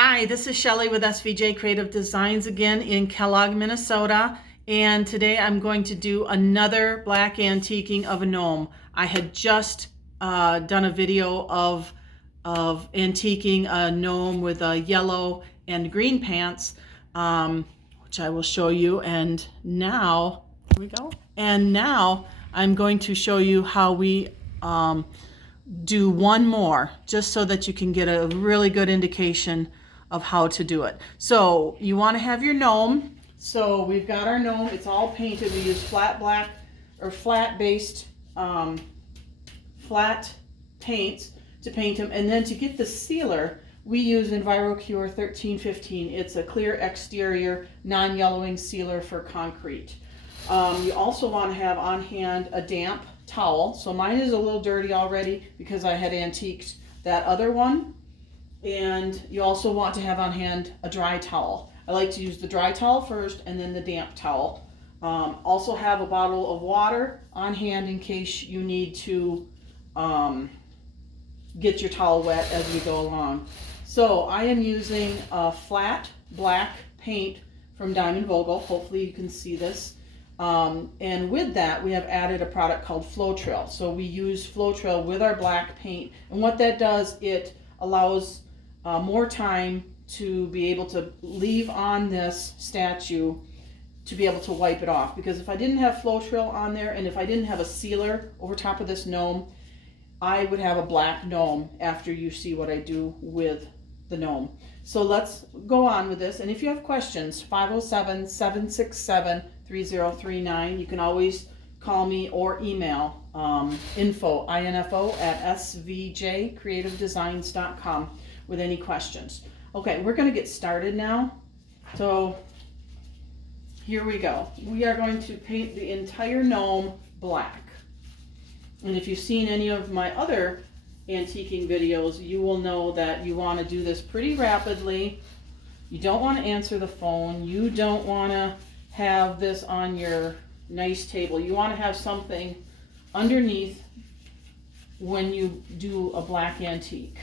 Hi, this is Shelly with SVJ Creative Designs again in Kellogg, Minnesota. And today I'm going to do another black antiquing of a gnome. I had just done a video of antiquing a gnome with yellow and green pants, which I will show you. And now, here we go. And now I'm going to show you how we do one more, just so that you can get a really good indication of how to do it. So you want to have your gnome. So we've got our gnome. It's all painted. We use flat black or flat based flat paints to paint them. And then to get the sealer, we use EnviroCure 1315. It's a clear exterior non-yellowing sealer for concrete. You also want to have on hand a damp towel. So mine is a little dirty already because I had antiqued that other one. And you also want to have on hand a dry towel. I like to use the dry towel first and then the damp towel. Also have a bottle of water on hand in case you need to get your towel wet as we go along. So I am using a flat black paint from Diamond Vogel. Hopefully you can see this. And with that, we have added a product called Flow Trail. So we use Flow Trail with our black paint. And what that does, it allows more time to be able to leave on this statue to be able to wipe it off. Because if I didn't have Flow Trail on there and if I didn't have a sealer over top of this gnome, I would have a black gnome after you see what I do with the gnome. So let's go on with this. And if you have questions, 507-767-3039. You can always call me or email info at svjcreativedesigns.com with any questions. Okay, we're going to get started now. So here we go. We are going to paint the entire gnome black. And if you've seen any of my other antiquing videos, you will know that you want to do this pretty rapidly. You don't want to answer the phone. You don't want to have this on your nice table. You want to have something underneath when you do a black antique.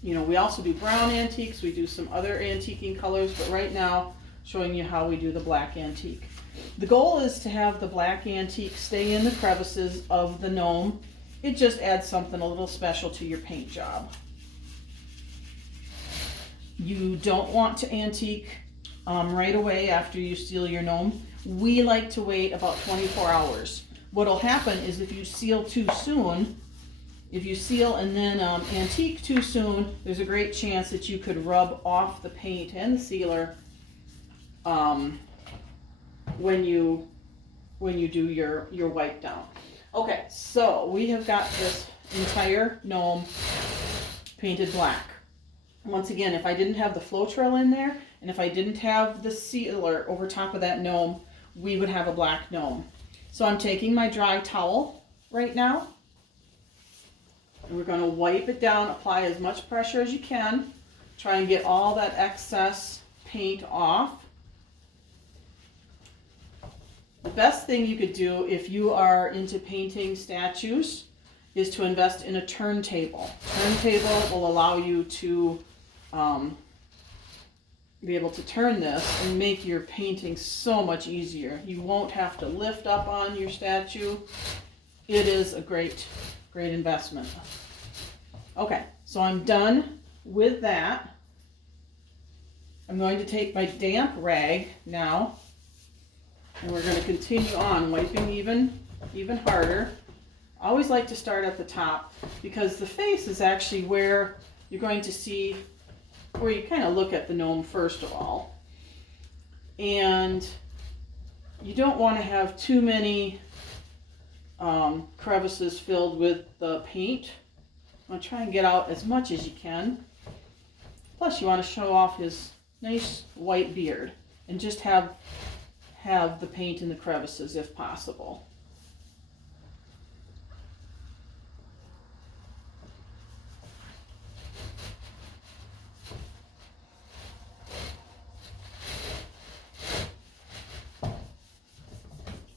You know, we also do brown antiques. We do some other antiquing colors, but right now showing you how we do the black antique. The goal is to have the black antique stay in the crevices of the gnome. It just adds something a little special to your paint job. You don't want to antique right away after you seal your gnome. We like to wait about 24 hours. What'll happen is if you seal too soon, if you seal and then antique too soon, there's a great chance that you could rub off the paint and the sealer when you do your wipe down. Okay, so we have got this entire gnome painted black. Once again, if I didn't have the Flow Trail in there, and if I didn't have the sealer over top of that gnome, we would have a black gnome. So I'm taking my dry towel right now, and we're going to wipe it down, apply as much pressure as you can, try and get all that excess paint off. The best thing you could do if you are into painting statues is to invest in a turntable. Turntable will allow you to be able to turn this and make your painting so much easier. You won't have to lift up on your statue. It is a great investment. Okay, so I'm done with that. I'm going to take my damp rag now, and we're going to continue on wiping even harder. I always like to start at the top because the face is actually where you're going to see, where you kind of look at the gnome first of all. And you don't want to have too many crevices filled with the paint. I'm going to try and get out as much as you can. Plus you want to show off his nice white beard and just have the paint in the crevices if possible.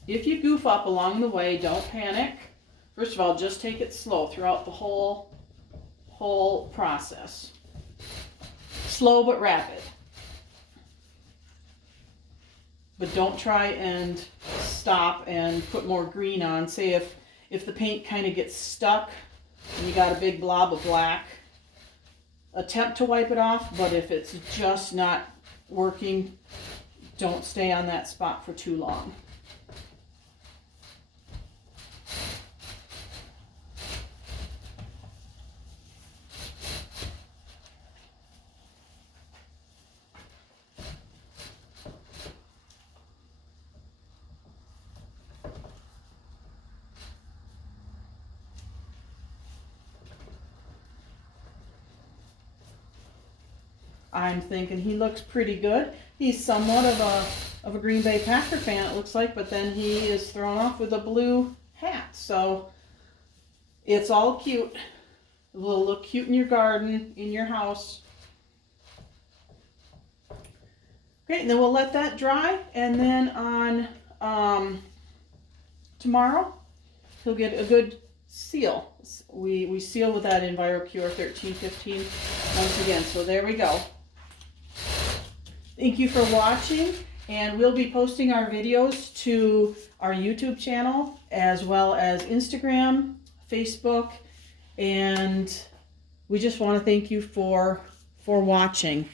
If you goof up along the way, don't panic. First of all, just take it slow throughout the whole process. Slow but rapid. But don't try and stop and put more green on. Say if the paint kind of gets stuck and you got a big blob of black, attempt to wipe it off, but if it's just not working, don't stay on that spot for too long. I'm thinking he looks pretty good. He's somewhat of a Green Bay Packer fan, it looks like, but then he is thrown off with a blue hat. So it's all cute. It will look cute in your garden, in your house. Okay, and then we'll let that dry, and then on tomorrow he'll get a good seal. We seal with that EnviroCure 1315 once again. So there we go. Thank you for watching, and we'll be posting our videos to our YouTube channel as well as Instagram, Facebook, and we just want to thank you for watching.